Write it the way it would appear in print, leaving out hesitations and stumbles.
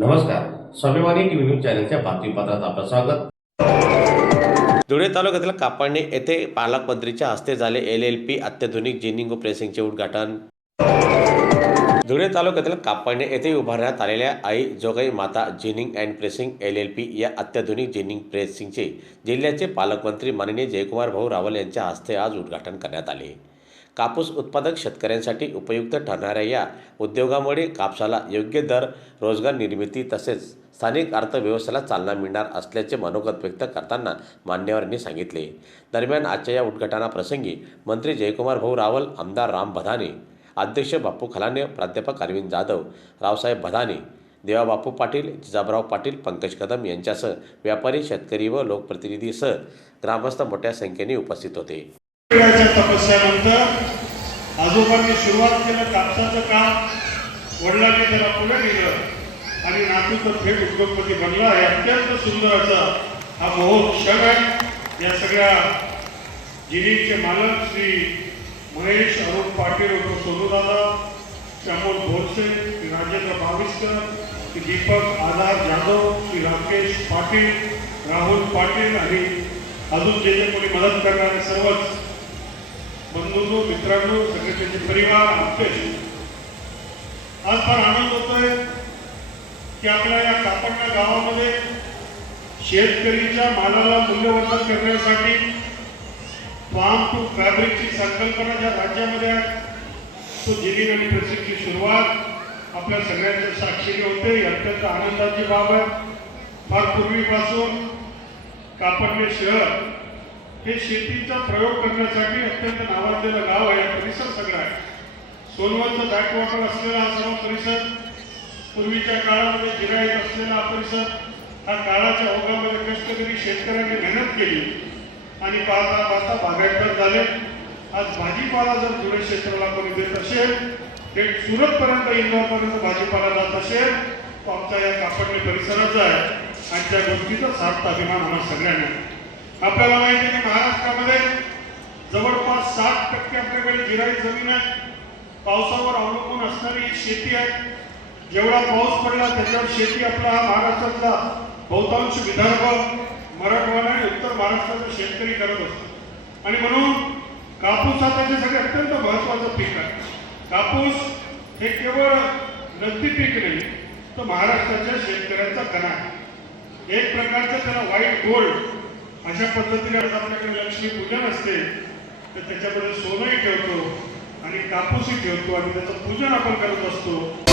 नमस्कार. स्वाभिमानी TV news चॅनलच्या बातमीपत्रात आपलं स्वागत. धुळे तालुक्यातील कापडणे येथे पालकमंत्रीच्या हस्ते झाले LLP अत्याधुनिक जिनिंग व प्रेसिंगचे उद्घाटन. धुळे तालुक्यातील कापडणे येथे उभारण्यात आलेल्या आई जोगाई माता जिनिंग अँड प्रेसिंग LLP या अत्याधुनिक जिनिंग प्रेसिंगचे जिल्ह्याचे पालकमंत्री माननीय जयकुमार भाऊ रावल यांच्या हस्ते आज उद्घाटन करण्यात आले. कापूस उत्पादक शेतकऱ्यांसाठी उपयुक्त ठरणाऱ्या या उद्योगामुळे कापसाला योग्य दर, रोजगार निर्मिती तसेच स्थानिक अर्थव्यवस्थेला चालना मिळणार असल्याचे मनोगत व्यक्त करताना मान्यवरांनी सांगितले. दरम्यान आजच्या या उद्घाटनाप्रसंगी मंत्री जयकुमार भाऊ रावल, आमदार राम भदाने, अध्यक्ष बापू खलाने, प्राध्यापक अरविंद जाधव, रावसाहेब भदाने, देवाबापू पाटील, जिजाबराव पाटील, पंकज कदम यांच्यासह व्यापारी, शेतकरी व लोकप्रतिनिधीसह ग्रामस्थ मोठ्या संख्येने उपस्थित होते. तपस्यानंतर आजोबांनी सुरुवात केलं कापसाचं काम, वडिलांनी त्याला पुढे नेलं आणि नातू तर थेट उद्योगपती बनला. हे अत्यंत सुंदर असा हा महोत्सव आहे. या सगळ्या जिनिंगचे मालक श्री महेश अरुण पाटील उर्फ सोनूदादा, श्री अमोल भोरसे, श्री राजेंद्र भाविस्कर, श्री दीपक आधार जाधव, श्री राकेश पाटील, राहुल पाटील आणि अजून जे कोणी मदत करणारे सर्वच बंधू मित्रांनो, सगळे त्यांचे परिवार, आप्तेश, आज फार आनंद होतोय की आपल्या या कापडणा गावामध्ये शेतकरीच्या मालाला मूल्यवर्धन करण्यासाठी फार्म टू फॅब्रिकची संकल्पना ज्या राज्यामध्ये आहे तो जिनिंग आणि प्रेसिंगची सुरुवात आपल्या सगळ्यांच्या साक्षीने होते. ही अत्यंत आनंदाची बाब आहे. फार पूर्वीपासून कापडणे शहर हे शेतीचा प्रयोग करण्यासाठी अत्यंत नावाजलेलं गाव आहे. परिसर सगळा आहे. सोनवणचं बॅकवॉटर असलेला हा सर्व परिसर, पूर्वीच्या काळामध्ये जिरायत असलेला हा परिसर, हा काळाच्या ओघामध्ये कष्टकरी शेतकऱ्यांनी मेहनत केली आणि पाहता पाहता बागायतदार झाले. आज भाजीपाला जर धुळे क्षेत्राला कोणी देत असेल, थेट सुरतपर्यंत, इंदोरपर्यंत भाजीपाला जात असेल, तो आमचा या कापडणे परिसराचा आहे आणि त्या गोष्टीचा सार्थ अभिमान आम्हाला सगळ्यांना. आपल्याला माहिती आहे की महाराष्ट्रामध्ये जवळपास 60% आपल्याकडे जिरायत जमीन आहे. पावसावर अवलंबून असणारी ही शेती आहे. जेवढा पाऊस पडला त्याच्यावर शेती आपला हा महाराष्ट्रातला बहुतांश विदर्भ, मराठवाडा आणि उत्तर महाराष्ट्राचा शेतकरी करत असतो आणि म्हणून कापूस हा त्याच्यासाठी अत्यंत महत्त्वाचं पीक आहे. कापूस हे केवळ नगदी पीक नाही, तर महाराष्ट्राच्या शेतकऱ्यांचा कणा आहे. एक प्रकारचं त्याला व्हाईट गोल्ड अशा पद्धतीने आपल्याकडे लक्ष्मी पूजन असते, तर त्याच्यामध्ये सोनंही ठेवतो आणि कापूसही ठेवतो आणि त्याचं पूजन आपण करत असतो.